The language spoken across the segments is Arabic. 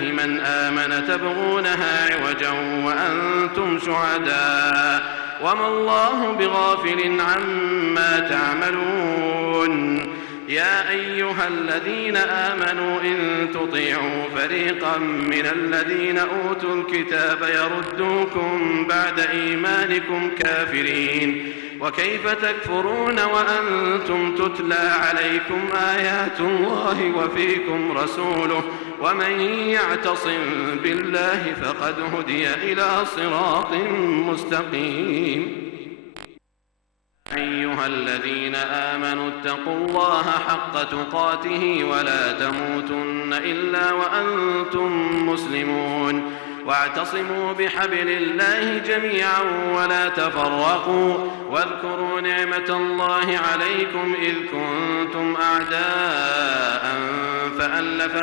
الله من آمن تبغونها عوجا وأنتم شهداء وما الله بغافل عما تعملون. يا أيها الذين آمنوا إن تطيعوا فريقا من الذين أوتوا الكتاب يردوكم بعد إيمانكم كافرين وكيف تكفرون وأنتم تتلى عليكم آيات الله وفيكم رسوله ومن يعتصم بالله فقد هدي إلى صراط مستقيم. أيها الذين آمنوا اتقوا الله حق تقاته ولا تموتن إلا وأنتم مسلمون واعتصموا بحبل الله جميعا ولا تفرقوا واذكروا نعمة الله عليكم إذ كنتم أعداء فألف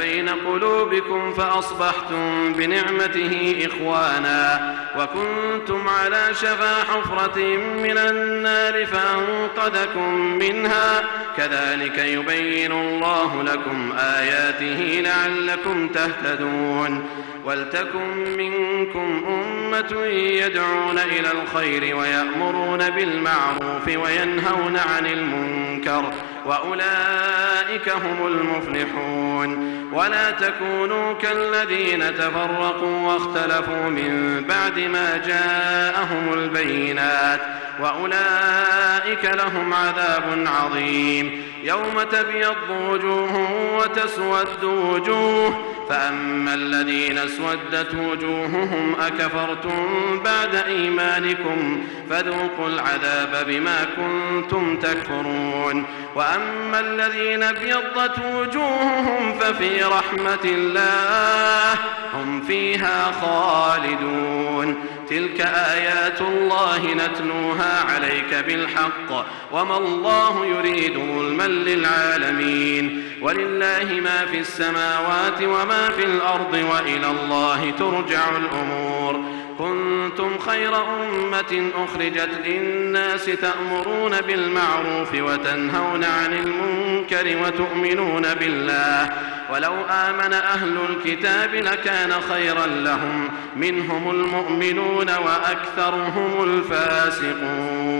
بين قلوبكم فأصبحتم بنعمته إخوانا وكنتم على شفا حفرة من النار فأنقذكم منها كذلك يبين الله لكم آياته لعلكم تهتدون. ولتكن منكم أمة يدعون إلى الخير ويأمرون بالمعروف وينهون عن المنكر وأولئك هم المفلحون. ولا تكونوا كالذين تفرقوا واختلفوا من بعد ما جاءهم البينات وأولئك لهم عذاب عظيم. يوم تبيض وجوه وتسود وجوه فأما الذين اسودت وجوههم أكفرتم بعد إيمانكم فذوقوا العذاب بما كنتم تكفرون. وأما الذين ابيضت وجوههم ففي رحمة الله هم فيها خالدون. تلك آيات الله نتلوها عليك بالحق وما الله يريد ظلما للعالمين. ولله ما في السماوات وما في الأرض وإلى الله ترجع الأمور. كنتم خير أمة أخرجت للناس تأمرون بالمعروف وتنهون عن المنكر وتؤمنون بالله ولو آمن أهل الكتاب لكان خيرا لهم منهم المؤمنون وأكثرهم الفاسقون.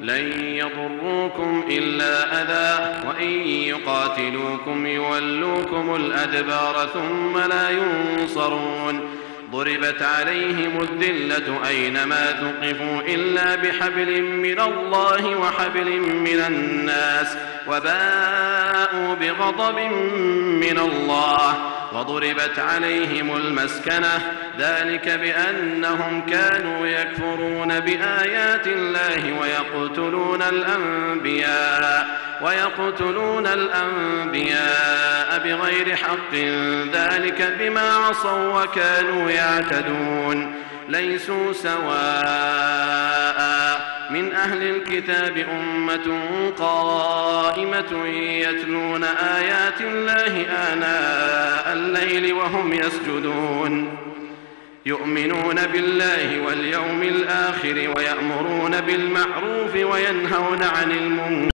لن يضروكم إلا أذى وإن يقاتلوكم يولوكم الأدبار ثم لا ينصرون. ضربت عليهم الذلة أينما ثقفوا إلا بحبل من الله وحبل من الناس وباءوا بغضب من الله. وضربت عليهم المسكنة ذلك بأنهم كانوا يكفرون بآيات الله ويقتلون الأنبياء بغير حق ذلك بما عصوا وكانوا يعتدون. ليسوا سواء من أهل الكتاب أمة قائمة يتلون آيات الله آناء الليل وهم يسجدون يؤمنون بالله واليوم الآخر ويأمرون بالمعروف وينهون عن المنكر